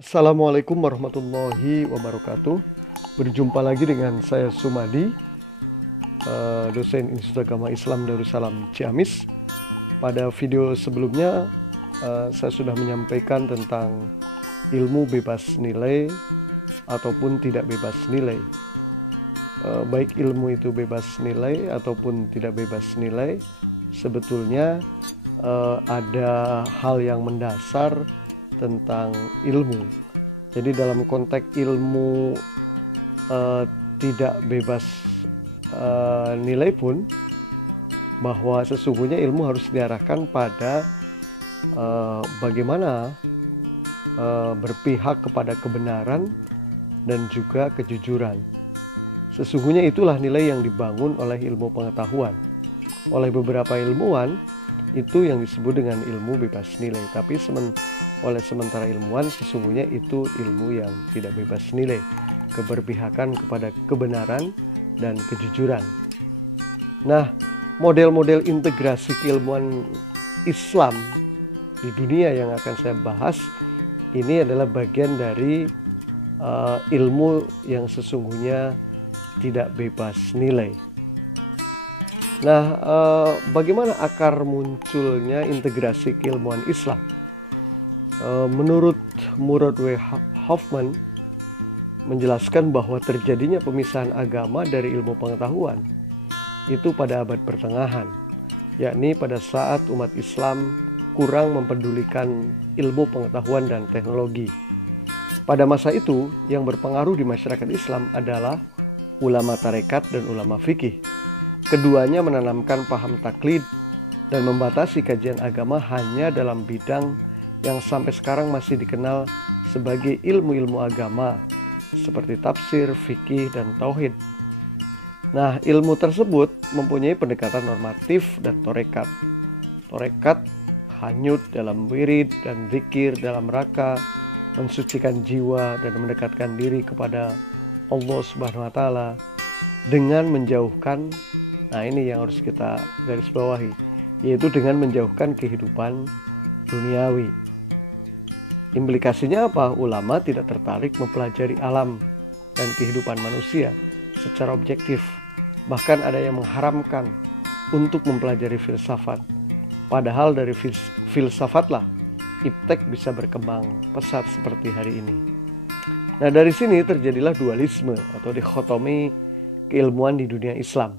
Assalamualaikum warahmatullahi wabarakatuh. Berjumpa lagi dengan saya Sumadi, dosen Institut Agama Islam Darussalam Ciamis. Pada video sebelumnya saya sudah menyampaikan tentang ilmu bebas nilai ataupun tidak bebas nilai. Baik ilmu itu bebas nilai ataupun tidak bebas nilai, sebetulnya ada hal yang mendasar tentang ilmu. Jadi dalam konteks ilmu tidak bebas nilai pun, bahwa sesungguhnya ilmu harus diarahkan pada bagaimana berpihak kepada kebenaran dan juga kejujuran. Sesungguhnya itulah nilai yang dibangun oleh ilmu pengetahuan. Oleh beberapa ilmuwan, itu yang disebut dengan ilmu bebas nilai. Tapi oleh sementara ilmuwan, sesungguhnya itu ilmu yang tidak bebas nilai, keberpihakan kepada kebenaran dan kejujuran. Nah, model-model integrasi keilmuan Islam di dunia yang akan saya bahas ini adalah bagian dari ilmu yang sesungguhnya tidak bebas nilai. Nah, bagaimana akar munculnya integrasi keilmuan Islam? Menurut Murad W. Hoffman menjelaskan bahwa terjadinya pemisahan agama dari ilmu pengetahuan itu pada abad pertengahan, yakni pada saat umat Islam kurang mempedulikan ilmu pengetahuan dan teknologi. Pada masa itu, yang berpengaruh di masyarakat Islam adalah ulama tarekat dan ulama fikih. Keduanya menanamkan paham taklid dan membatasi kajian agama hanya dalam bidang yang sampai sekarang masih dikenal sebagai ilmu-ilmu agama seperti tafsir, fikih, dan tauhid. Nah, ilmu tersebut mempunyai pendekatan normatif dan torekat. Torekat hanyut dalam wirid dan zikir dalam rangka mensucikan jiwa dan mendekatkan diri kepada Allah Subhanahu wa Ta'ala dengan menjauhkan, nah ini yang harus kita garis bawahi, yaitu dengan menjauhkan kehidupan duniawi. Implikasinya apa? Ulama tidak tertarik mempelajari alam dan kehidupan manusia secara objektif. Bahkan ada yang mengharamkan untuk mempelajari filsafat. Padahal dari filsafatlah iptek bisa berkembang pesat seperti hari ini. Nah, dari sini terjadilah dualisme atau dikotomi keilmuan di dunia Islam.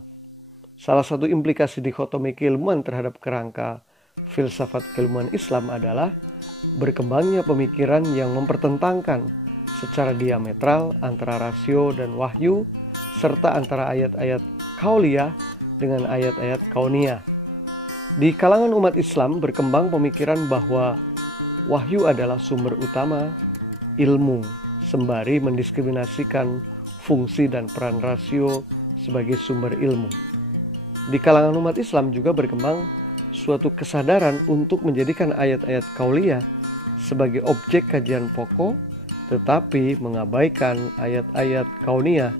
Salah satu implikasi dikotomi keilmuan terhadap kerangka filsafat keilmuan Islam adalah berkembangnya pemikiran yang mempertentangkan secara diametral antara rasio dan wahyu, serta antara ayat-ayat kauliyah dengan ayat-ayat kauniyah. Di kalangan umat Islam berkembang pemikiran bahwa wahyu adalah sumber utama ilmu, sembari mendiskriminasikan fungsi dan peran rasio sebagai sumber ilmu. Di kalangan umat Islam juga berkembang suatu kesadaran untuk menjadikan ayat-ayat kauliyah sebagai objek kajian pokok, tetapi mengabaikan ayat-ayat kauniyah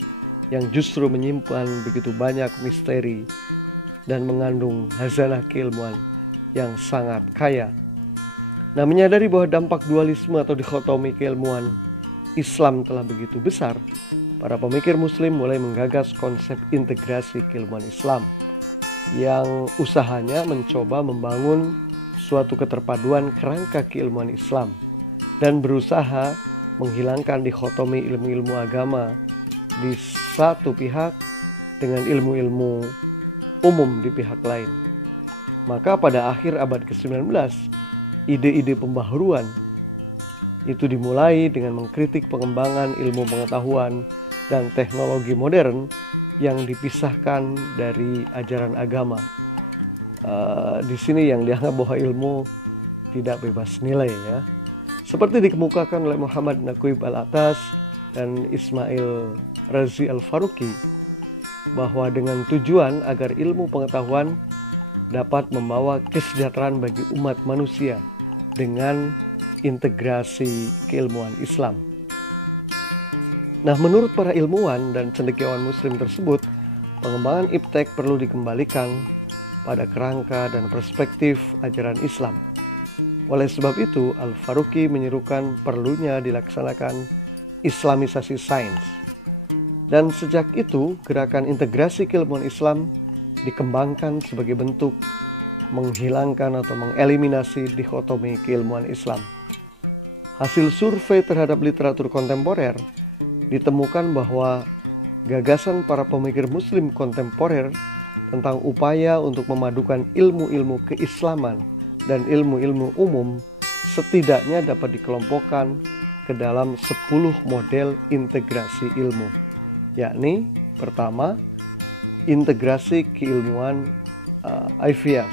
yang justru menyimpan begitu banyak misteri dan mengandung hazanah keilmuan yang sangat kaya. Nah, menyadari bahwa dampak dualisme atau dikotomi keilmuan Islam telah begitu besar, para pemikir Muslim mulai menggagas konsep integrasi keilmuan Islam yang usahanya mencoba membangun suatu keterpaduan kerangka keilmuan Islam dan berusaha menghilangkan dikotomi ilmu-ilmu agama di satu pihak dengan ilmu-ilmu umum di pihak lain. Maka pada akhir abad ke-19, ide-ide pembaharuan itu dimulai dengan mengkritik pengembangan ilmu pengetahuan dan teknologi modern yang dipisahkan dari ajaran agama. Di sini yang dianggap bahwa ilmu tidak bebas nilai, ya. Seperti dikemukakan oleh Muhammad Naqib Al-Atas dan Ismail Razi Al-Faruqi, bahwa dengan tujuan agar ilmu pengetahuan dapat membawa kesejahteraan bagi umat manusia dengan integrasi keilmuan Islam. Nah, menurut para ilmuwan dan cendekiawan Muslim tersebut, pengembangan iptek perlu dikembalikan pada kerangka dan perspektif ajaran Islam. Oleh sebab itu, Al-Faruqi menyerukan perlunya dilaksanakan Islamisasi sains. Dan sejak itu, gerakan integrasi keilmuan Islam dikembangkan sebagai bentuk menghilangkan atau mengeliminasi dikotomi keilmuan Islam. Hasil survei terhadap literatur kontemporer ditemukan bahwa gagasan para pemikir Muslim kontemporer tentang upaya untuk memadukan ilmu-ilmu keislaman dan ilmu-ilmu umum setidaknya dapat dikelompokkan ke dalam 10 model integrasi ilmu, yakni pertama, integrasi keilmuan IFIAS,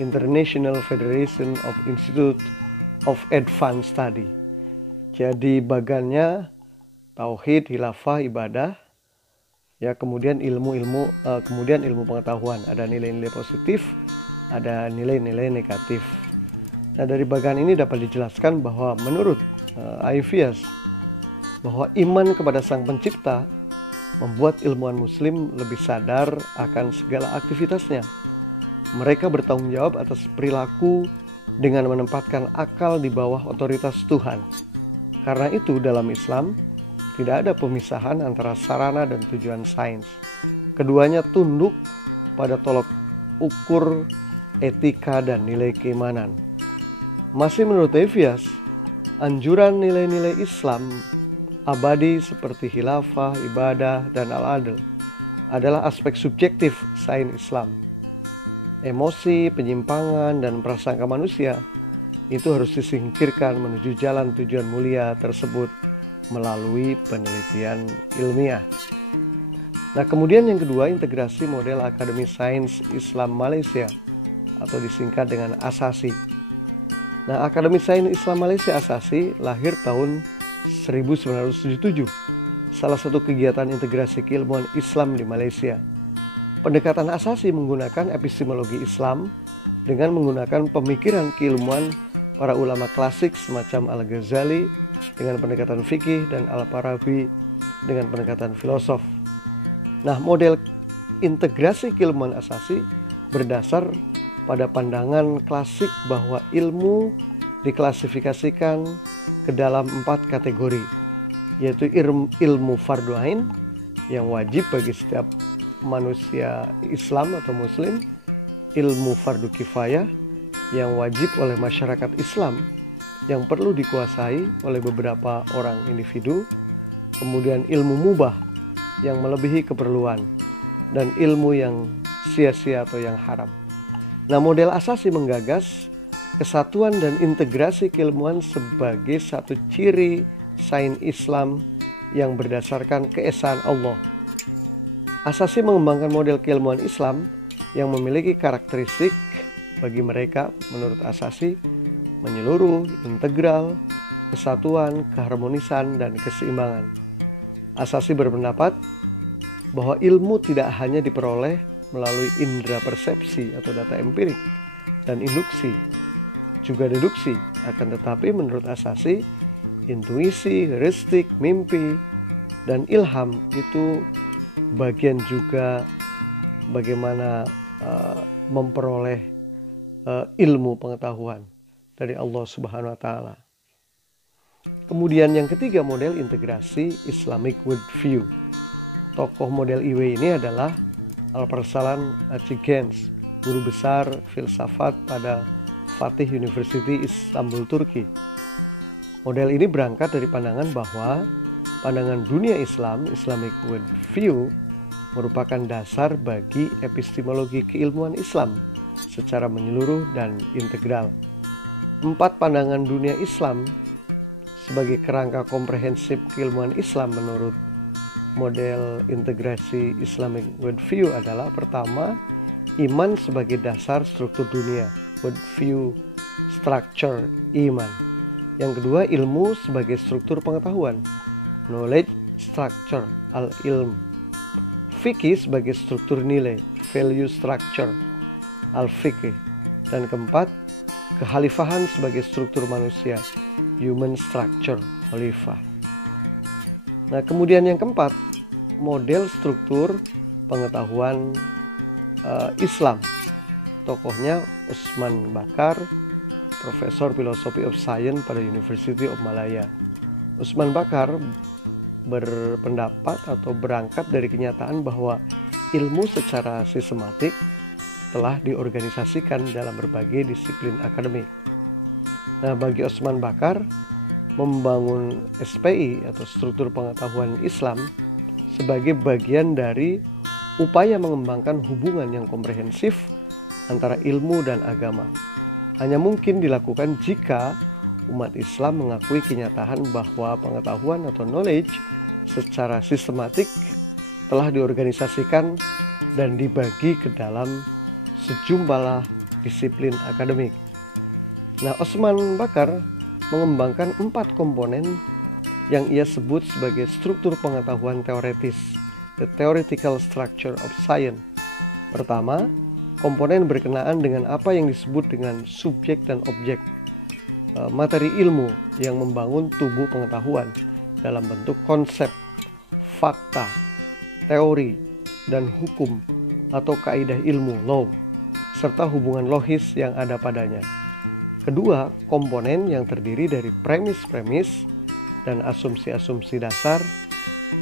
International Federation of Institute of Advanced Study. Jadi bagannya tauhid, khilafah, ibadah, ya, kemudian ilmu pengetahuan, ada nilai-nilai positif, ada nilai-nilai negatif. Nah, dari bagian ini dapat dijelaskan bahwa menurut IFIAS bahwa iman kepada Sang Pencipta membuat ilmuwan Muslim lebih sadar akan segala aktivitasnya. Mereka bertanggung jawab atas perilaku dengan menempatkan akal di bawah otoritas Tuhan. Karena itu dalam Islam tidak ada pemisahan antara sarana dan tujuan sains. Keduanya tunduk pada tolok ukur etika dan nilai keimanan. Masih menurut IFIAS, anjuran nilai-nilai Islam abadi seperti khilafah, ibadah, dan al-adl adalah aspek subjektif sains Islam. Emosi, penyimpangan, dan prasangka manusia itu harus disingkirkan menuju jalan tujuan mulia tersebut melalui penelitian ilmiah. Nah, kemudian yang kedua, integrasi model Akademi Sains Islam Malaysia atau disingkat dengan ASASI. Nah, Akademi Sains Islam Malaysia ASASI lahir tahun 1977, salah satu kegiatan integrasi keilmuan Islam di Malaysia. Pendekatan ASASI menggunakan epistemologi Islam dengan menggunakan pemikiran keilmuan para ulama klasik semacam Al-Ghazali dengan pendekatan fikih dan Al-Farabi dengan pendekatan filosof. Nah, model integrasi keilmuan ASASI berdasar pada pandangan klasik bahwa ilmu diklasifikasikan ke dalam 4 kategori, yaitu ilmu fardu ain yang wajib bagi setiap manusia Islam atau Muslim, ilmu fardu kifayah yang wajib oleh masyarakat Islam yang perlu dikuasai oleh beberapa orang individu, kemudian ilmu mubah yang melebihi keperluan, dan ilmu yang sia-sia atau yang haram. Nah, model ASASI menggagas kesatuan dan integrasi keilmuan sebagai satu ciri sains Islam yang berdasarkan keesaan Allah. ASASI mengembangkan model keilmuan Islam yang memiliki karakteristik bagi mereka menurut ASASI menyeluruh, integral, kesatuan, keharmonisan, dan keseimbangan. ASASI berpendapat bahwa ilmu tidak hanya diperoleh melalui indera persepsi atau data empirik dan induksi, juga deduksi, akan tetapi menurut ASASI, intuisi, heuristik, mimpi, dan ilham itu bagian juga bagaimana memperoleh ilmu pengetahuan dari Allah Subhanahu wa Ta'ala. Kemudian yang ketiga, model integrasi Islamic Worldview. Tokoh model IW ini adalah Alparslan Acigens, guru besar filsafat pada Fatih University Istanbul, Turki. Model ini berangkat dari pandangan bahwa pandangan dunia Islam, Islamic Worldview, merupakan dasar bagi epistemologi keilmuan Islam secara menyeluruh dan integral. 4 pandangan dunia Islam sebagai kerangka komprehensif keilmuan Islam menurut model integrasi Islamic Worldview adalah: pertama, iman sebagai dasar struktur dunia, worldview structure iman. Yang kedua, ilmu sebagai struktur pengetahuan, knowledge structure al-ilm. Fikih sebagai struktur nilai, value structure al-fikih. Dan keempat, kekhalifahan sebagai struktur manusia, human structure khalifah. Nah, kemudian yang keempat, model struktur pengetahuan Islam. Tokohnya Usman Bakar, Profesor Philosophy of Science pada University of Malaya. Usman Bakar berpendapat atau berangkat dari kenyataan bahwa ilmu secara sistematik telah diorganisasikan dalam berbagai disiplin akademik. Nah, bagi Usman Bakar, membangun SPI atau struktur pengetahuan Islam sebagai bagian dari upaya mengembangkan hubungan yang komprehensif antara ilmu dan agama hanya mungkin dilakukan jika umat Islam mengakui kenyataan bahwa pengetahuan atau knowledge secara sistematik telah diorganisasikan dan dibagi ke dalam sejumlah disiplin akademik. Nah, Usman Bakar mengembangkan 4 komponen yang ia sebut sebagai struktur pengetahuan teoretis, the theoretical structure of science. Pertama, komponen berkenaan dengan apa yang disebut dengan subjek dan objek, materi ilmu yang membangun tubuh pengetahuan dalam bentuk konsep, fakta, teori, dan hukum atau kaidah ilmu, law, serta hubungan logis yang ada padanya. Kedua, komponen yang terdiri dari premis-premis dan asumsi-asumsi dasar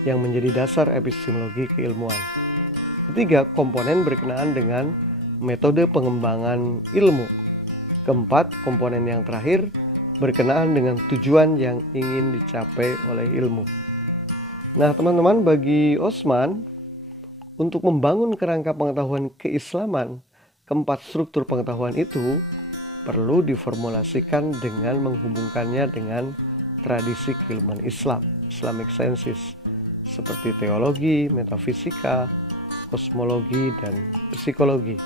yang menjadi dasar epistemologi keilmuan. Ketiga, komponen berkenaan dengan metode pengembangan ilmu. Keempat, komponen yang terakhir berkenaan dengan tujuan yang ingin dicapai oleh ilmu. Nah, teman-teman, bagi Usman, untuk membangun kerangka pengetahuan keislaman, keempat struktur pengetahuan itu perlu diformulasikan dengan menghubungkannya dengan tradisi keilmuan Islam, Islamic Sciences, seperti teologi, metafisika, kosmologi, dan psikologi.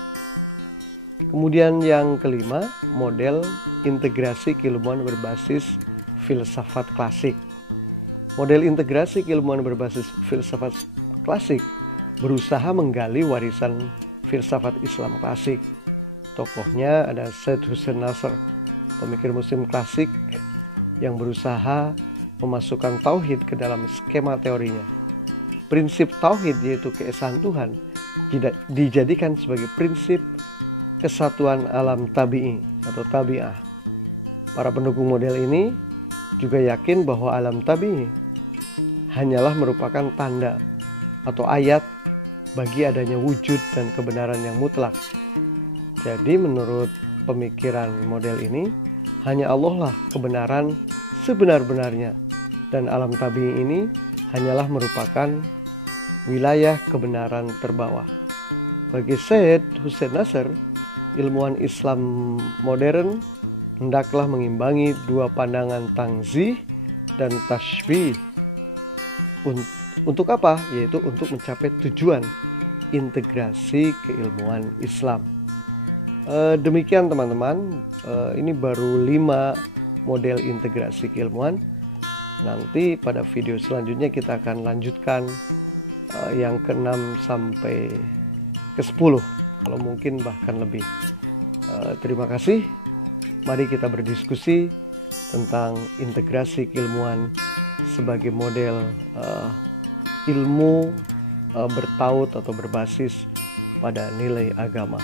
Kemudian yang kelima, model integrasi keilmuan berbasis filsafat klasik. Model integrasi keilmuan berbasis filsafat klasik berusaha menggali warisan filsafat Islam klasik. Tokohnya ada Said Hussein Nasr, pemikir muslim klasik yang berusaha memasukkan tauhid ke dalam skema teorinya. Prinsip tauhid, yaitu keesaan Tuhan, dijadikan sebagai prinsip kesatuan alam tabi'i atau tabi'ah. Para pendukung model ini juga yakin bahwa alam tabi'i hanyalah merupakan tanda atau ayat bagi adanya wujud dan kebenaran yang mutlak. Jadi menurut pemikiran model ini, hanya Allah lah kebenaran sebenar-benarnya, dan alam tabi'i ini hanyalah merupakan wilayah kebenaran terbawah. Bagi Said Hussein Nasr, ilmuwan Islam modern hendaklah mengimbangi dua pandangan tangzih dan tashbih. Untuk apa? Yaitu untuk mencapai tujuan integrasi keilmuan Islam. Demikian teman-teman, ini baru 5 model integrasi keilmuan. Nanti pada video selanjutnya kita akan lanjutkan yang ke-6 sampai ke-10, kalau mungkin bahkan lebih. Terima kasih. Mari kita berdiskusi tentang integrasi keilmuan sebagai model ilmu bertaut atau berbasis pada nilai agama.